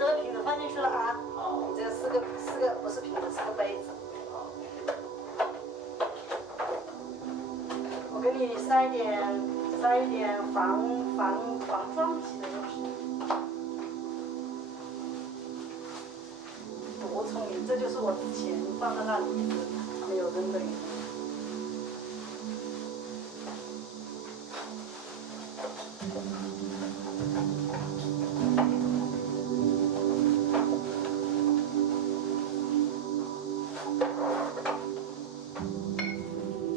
这个瓶子放进去了啊。你这个四个不是瓶子，是个杯子。我给你塞一点防撞击的东西。多聪明！这就是我之前放在那里一直没有扔的原因。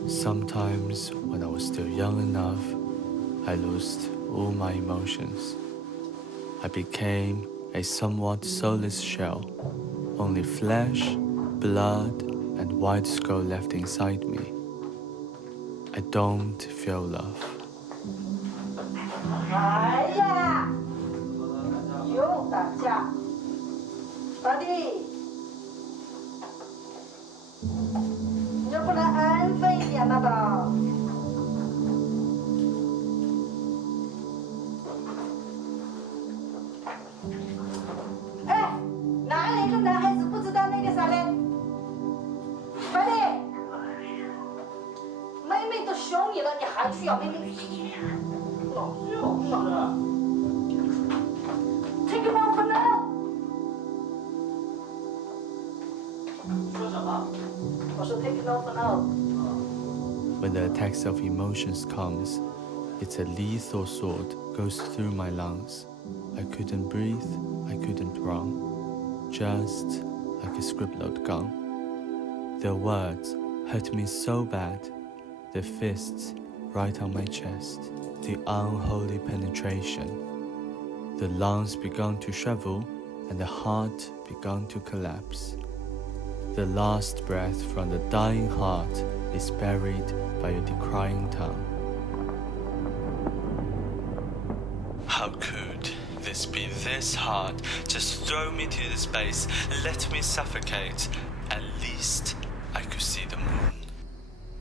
Sometimes, when I was still young enough, I lost all my emotions. I became a somewhat soulless shell, only flesh, blood, and white skull left inside me. I don't feel love. 哎呀，又打架，老弟，你就不能安分一点了吧？哎，哪里个男孩子不知道那个啥嘞？快点！妹妹都凶你了，你还去咬妹妹？老是啊。Take it off now。说什么？我说 take it off now。When the attacks of emotions comes, it's a lethal sword goes through my lungs. I couldn't breathe, I couldn't run, just like a script-load gun. Their words hurt me so bad, their fists right on my chest, the unholy penetration. The lungs began to shrivel and the heart began to collapse. The last breath from the dying heart is buried by a decrying tongue. How could this be this hard? Just throw me to the space, let me suffocate. At least I could see the moon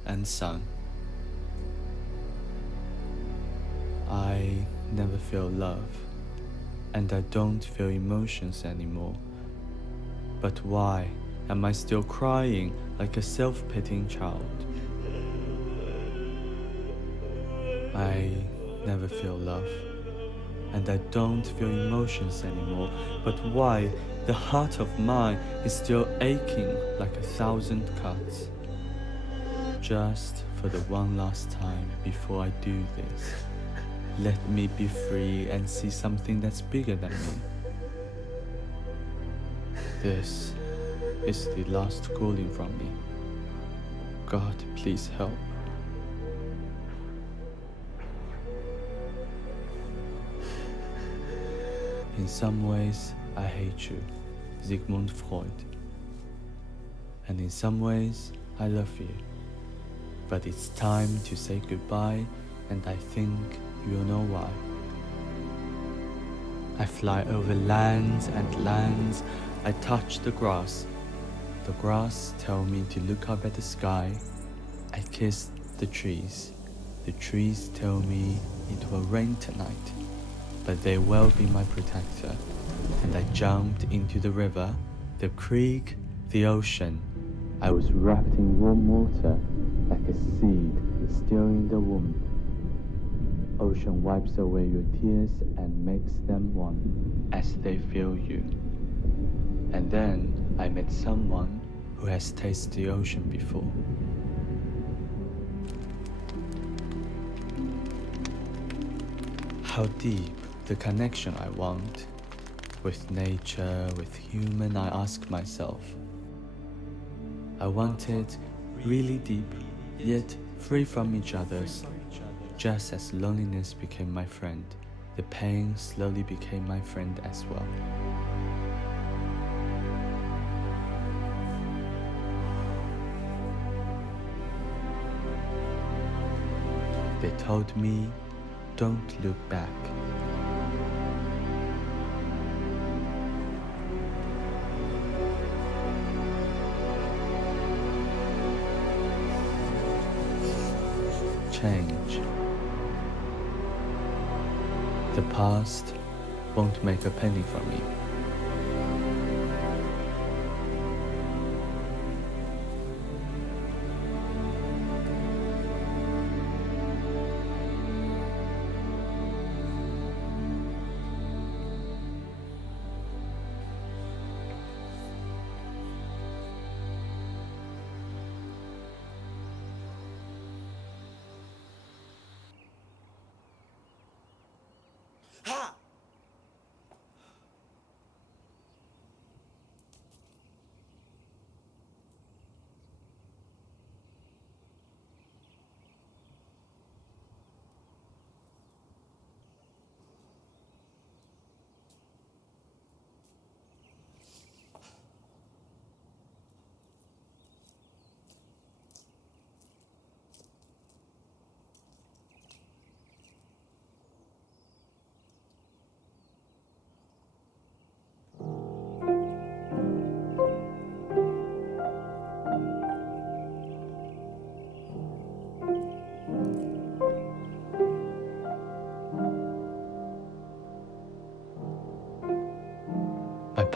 and sun. I never feel love, and I don't feel emotions anymore. But why am I still crying like a self-pitying child? I never feel love, and I don't feel emotions anymore. But why the heart of mine is still aching like 1,000 cuts? Just for the one last time before I do this, let me be free and see something that's bigger than me. This is the last calling from me. God, please help. In some ways, I hate you, Sigmund Freud. And in some ways, I love you. But it's time to say goodbye, and I think you'll know why. I fly over lands and lands. I touch the grass. The grass tell me to look up at the sky. I kiss the trees. The trees tell me it will rain tonight, but they will be my protector. And I jumped into the river, the creek, the ocean. I was wrapped in warm water, like a seed still in the womb. Ocean wipes away your tears and makes them one as they feel you. And then I met someone who has tasted the ocean before. How deep the connection I want. With nature, with human, I ask myself. I want it really deep, yet free from each other's. Just as loneliness became my friend, the pain slowly became my friend as well. They told me, don't look back. Change. The past won't make a penny from me.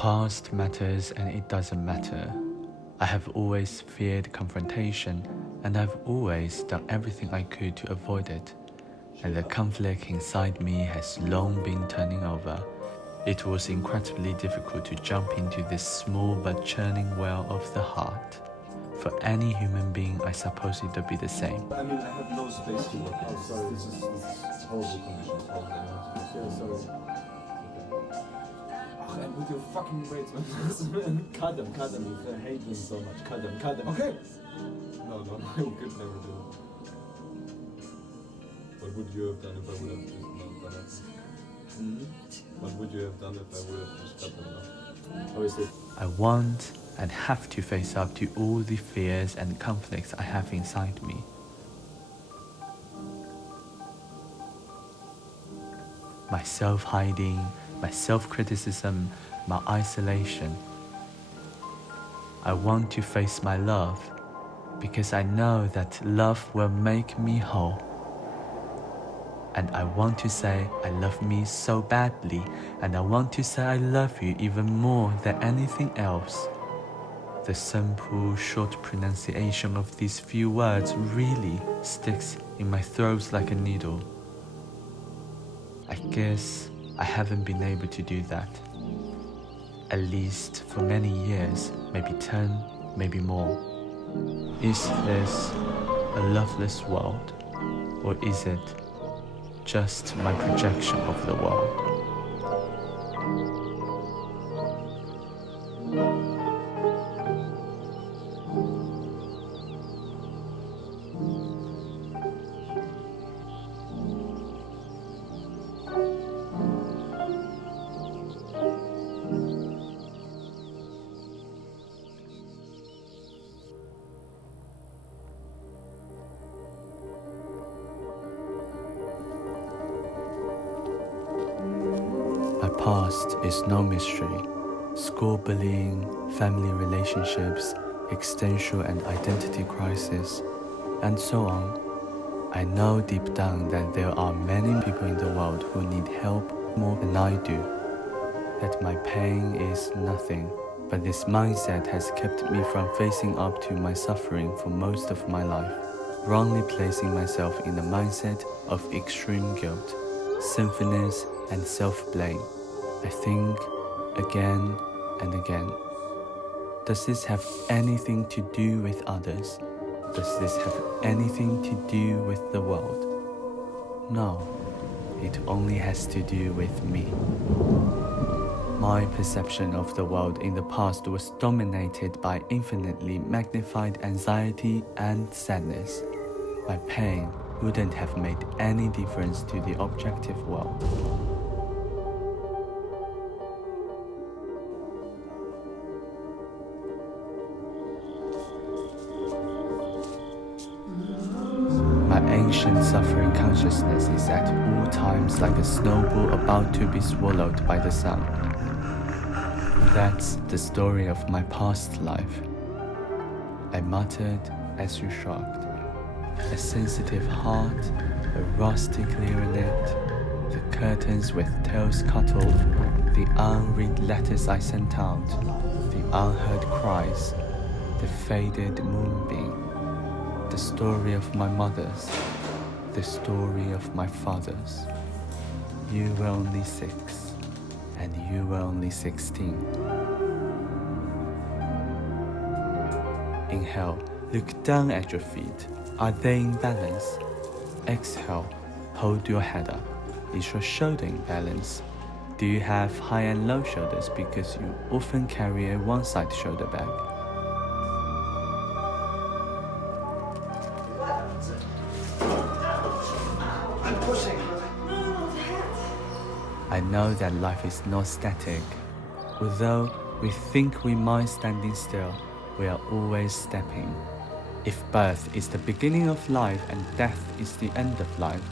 past matters and it doesn't matter. I have always feared confrontation, and I've always done everything I could to avoid it. And the conflict inside me has long been turning over. It was incredibly difficult to jump into this small but churning well of the heart. For any human being, I suppose it would be the same. I mean, I have no space to work. Oh, sorry, this is horrible conditions. Yeah, sorry. Ach, and with your fucking weights, man. Cut them. If I hate them so much, cut them. Okay. No, I could never do it. What would you have done if I would have just not done it? What would you have done if I would have just cut them off? Obviously. I want and have to face up to all the fears and conflicts I have inside me. My self-hiding, my self-criticism, my isolation. I want to face my love because I know that love will make me whole. And I want to say I love me so badly, and I want to say I love you even more than anything else. The simple, short pronunciation of these few words really sticks in my throat like a needle. I guess I haven't been able to do that. At least for many years, maybe 10, maybe more. Is this a loveless world, or is it just my projection of the world? My past is no mystery. School bullying, family relationships, existential and identity crisis, and so on. I know deep down that there are many people in the world who need help more than I do. That my pain is nothing, but this mindset has kept me from facing up to my suffering for most of my life, wrongly placing myself in the mindset of extreme guilt, sinfulness, and self-blame. I think again and again, does this have anything to do with others? Does this have anything to do with the world? No, it only has to do with me. My perception of the world in the past was dominated by infinitely magnified anxiety and sadness. My pain wouldn't have made any difference to the objective world. My ancient suffering consciousness is at all times like a snowball about to be swallowed by the sun. That's the story of my past life. I muttered as you shrugged. A sensitive heart, a rusty clarinet, the curtains with tails cut off, the unread letters I sent out, the unheard cries, the faded moonbeam, the story of my mothers, the story of my fathers. You were only 6, and you were only 16. Inhale, look down at your feet. Are they in balance? Exhale, hold your head up. Is your shoulder in balance? Do you have high and low shoulders because you often carry a one-side shoulder bag? I'm pushing. I know that life is not static. Although we think we mind standing still, we are always stepping. If birth is the beginning of life and death is the end of life,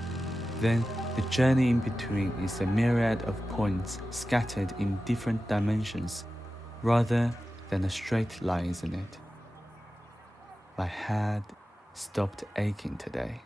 then the journey in between is a myriad of points scattered in different dimensions, rather than a straight line, isn't it? My head stopped aching today.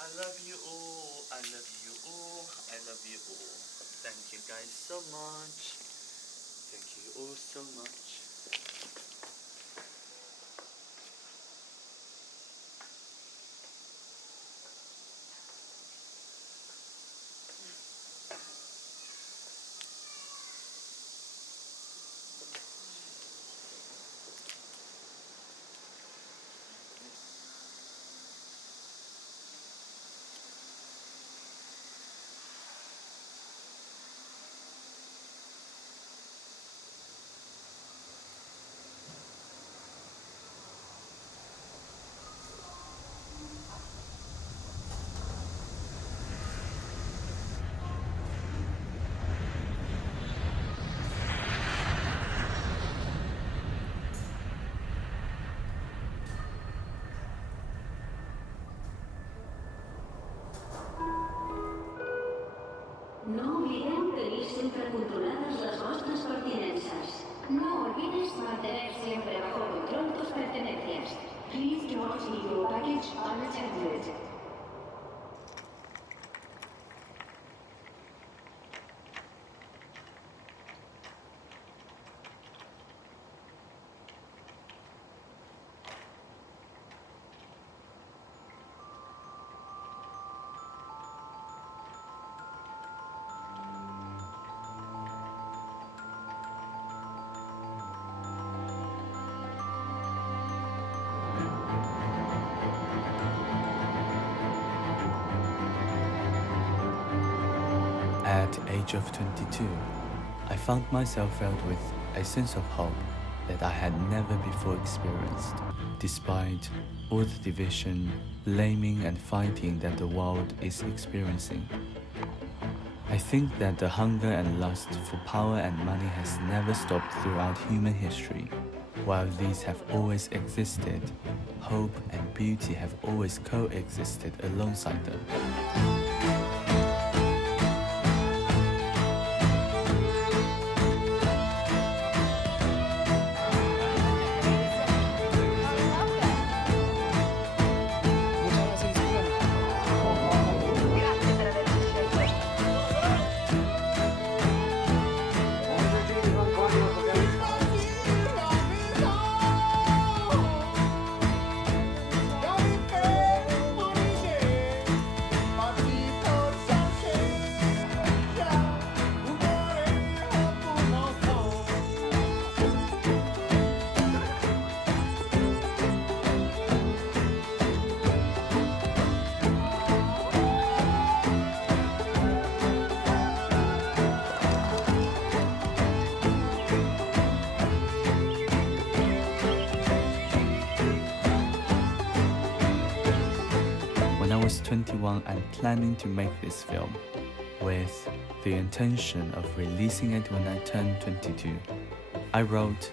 I love you all. I love you all. I love you all. Thank you guys so much. Thank you all so much. No olvideu tenir sempre controlades les vostres pertinences. No olvides mantener siempre bajo control tus pertenencias. Please do not leave your baggage unattended. At the age of 22, I found myself filled with a sense of hope that I had never before experienced, despite all the division, blaming and fighting that the world is experiencing. I think that the hunger and lust for power and money has never stopped throughout human history. While these have always existed, hope and beauty have always coexisted alongside them. When I was 21 and planning to make this film, with the intention of releasing it when I turned 22, I wrote,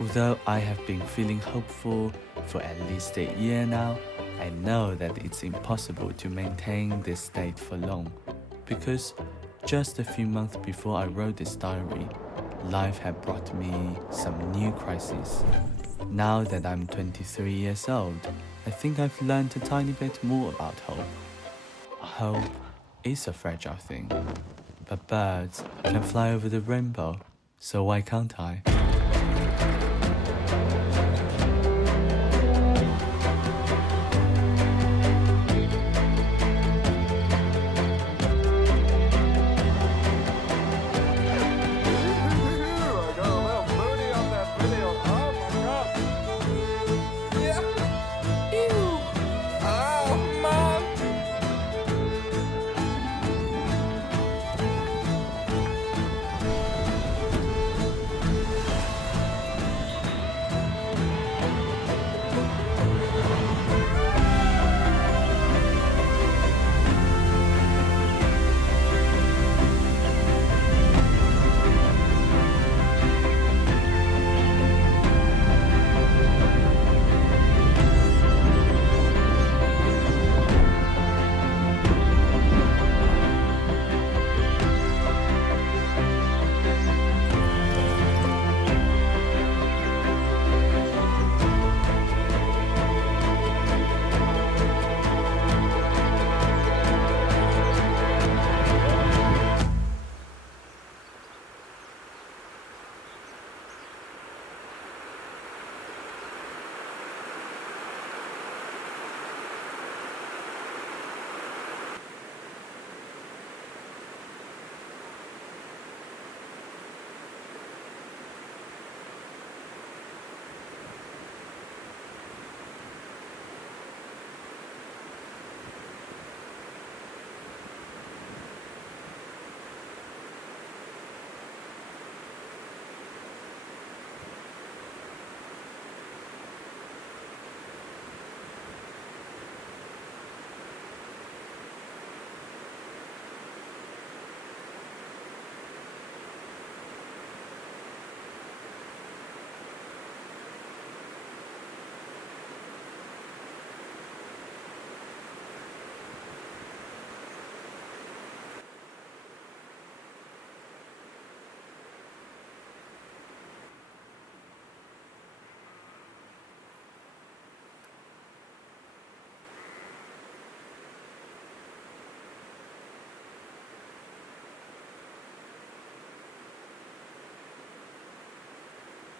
although I have been feeling hopeful for at least a year now, I know that it's impossible to maintain this state for long, because just a few months before I wrote this diary, life had brought me some new crises. Now that I'm 23 years old, I think I've learned a tiny bit more about hope. Hope is a fragile thing, but birds can fly over the rainbow, so why can't I?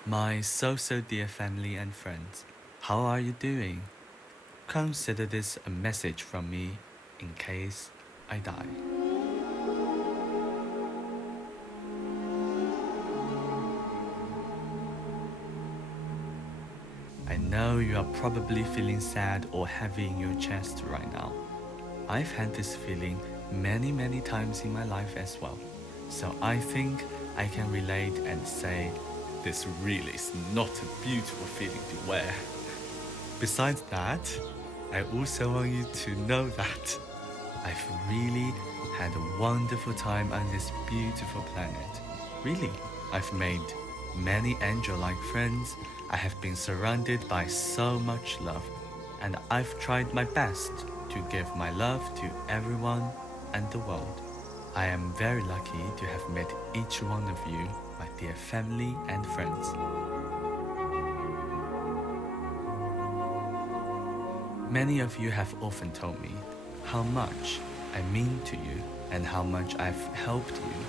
My so dear family and friends, how are you doing? Consider this a message from me in case I die. I know you are probably feeling sad or heavy in your chest right now. I've had this feeling many times in my life as well. So I think I can relate and say, this really is not a beautiful feeling to wear. Besides that, I also want you to know that I've really had a wonderful time on this beautiful planet. Really, I've made many angel-like friends. I have been surrounded by so much love, and I've tried my best to give my love to everyone and the world. I am very lucky to have met each one of you, my dear family and friends. Many of you have often told me how much I mean to you and how much I've helped you.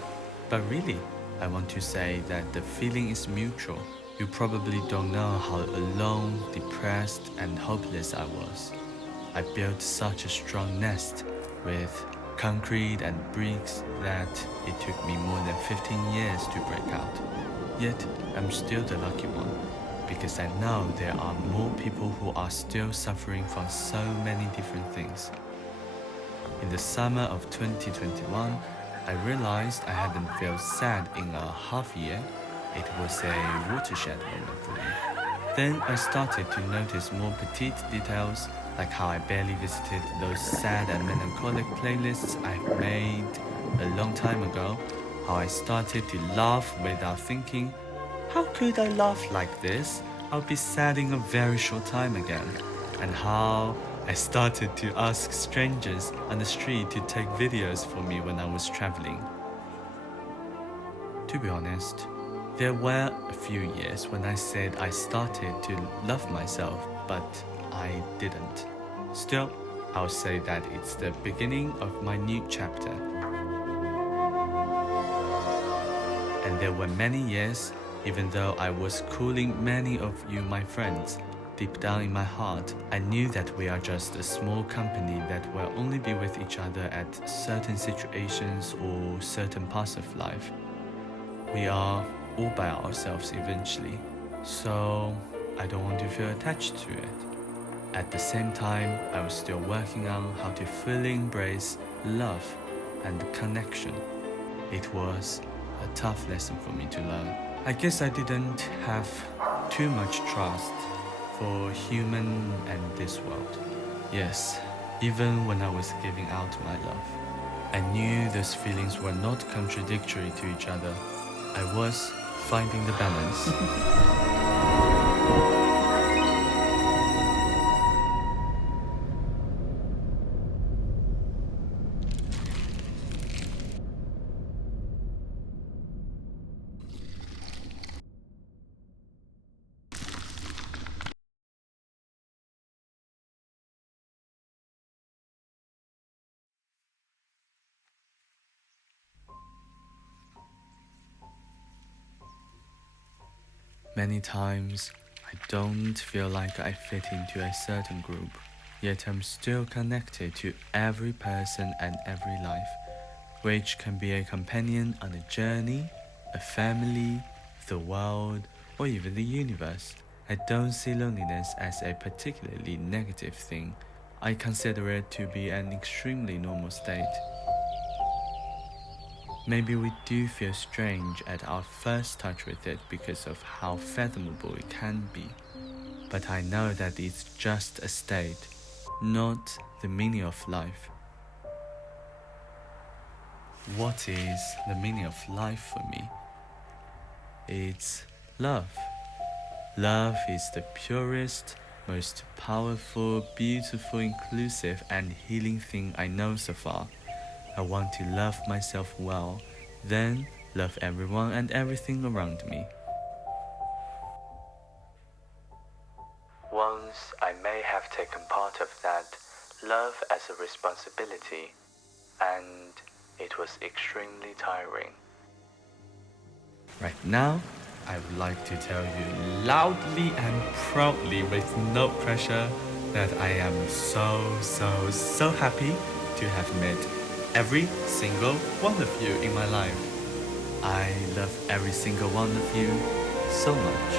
But really, I want to say that the feeling is mutual. You probably don't know how alone, depressed, and hopeless I was. I built such a strong nest with concrete and bricks that it took me more than 15 years to break out. Yet, I'm still the lucky one, because I know there are more people who are still suffering from so many different things. In the summer of 2021, I realized I hadn't felt sad in a half year. It was a watershed moment for me. Then I started to notice more petite details, like how I barely visited those sad and melancholic playlists I made a long time ago, how I started to laugh without thinking, how could I laugh like this? I'll be sad in a very short time again. And how I started to ask strangers on the street to take videos for me when I was traveling. To be honest, there were a few years when I said I started to love myself, but I didn't. Still, I'll say that it's the beginning of my new chapter. And there were many years, even though I was calling many of you my friends, deep down in my heart, I knew that we are just a small company that will only be with each other at certain situations or certain parts of life. We are all by ourselves eventually, so I don't want to feel attached to it. At the same time, I was still working on how to fully embrace love and connection. It was a tough lesson for me to learn. I guess I didn't have too much trust for human and this world. Yes, even when I was giving out my love, I knew those feelings were not contradictory to each other. I was finding the balance. Many times, I don't feel like I fit into a certain group, yet I'm still connected to every person and every life, which can be a companion on a journey, a family, the world, or even the universe. I don't see loneliness as a particularly negative thing. I consider it to be an extremely normal state. Maybe we do feel strange at our first touch with it because of how fathomable it can be. But I know that it's just a state, not the meaning of life. What is the meaning of life for me? It's love. Love is the purest, most powerful, beautiful, inclusive, and healing thing I know so far. I want to love myself well, then love everyone and everything around me. Once I may have taken part of that love as a responsibility, and it was extremely tiring. Right now, I would like to tell you loudly and proudly with no pressure that I am so happy to have met every single one of you in my life. I love every single one of you so much.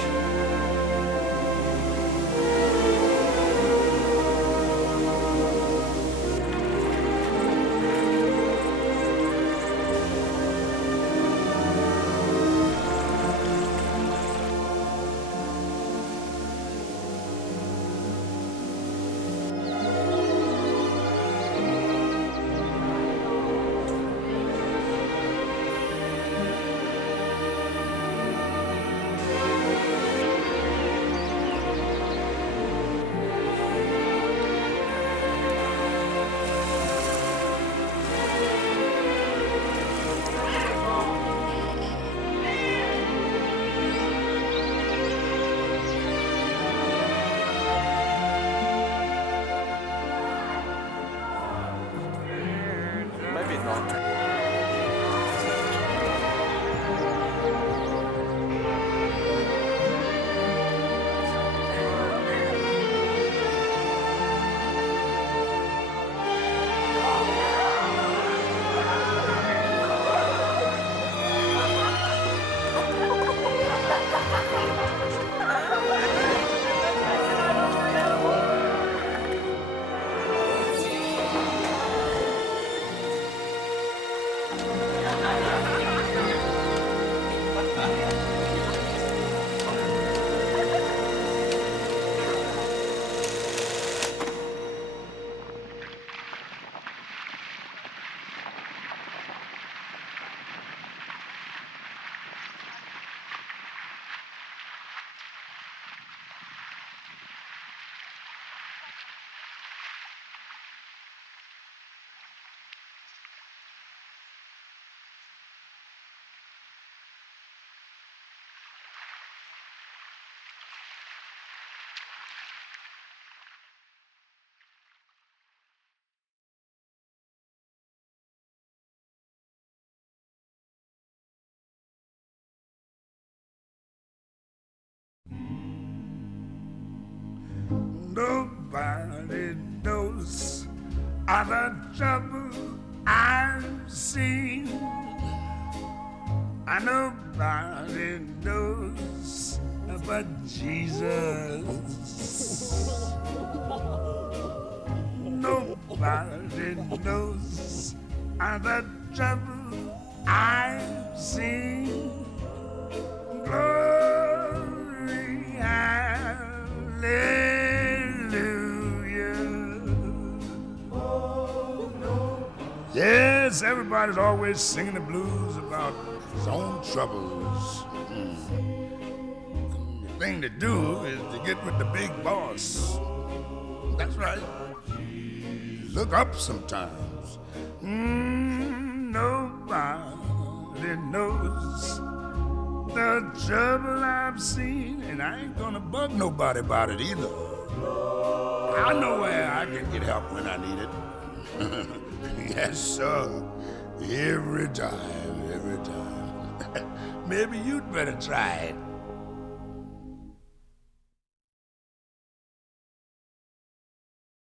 Maybe not. Nobody knows all the trouble I've seen. And nobody knows but Jesus. Nobody knows all the trouble I've seen. Glory, hallelujah. Yes, everybody's always singing the blues about his own troubles. The thing to do is to get with the big boss. That's right. Look up sometimes. Nobody knows the trouble I've seen, and I ain't gonna bug nobody about it either. I know where I can get help when I need it. Yes, sir. Every time. Maybe you'd better try it.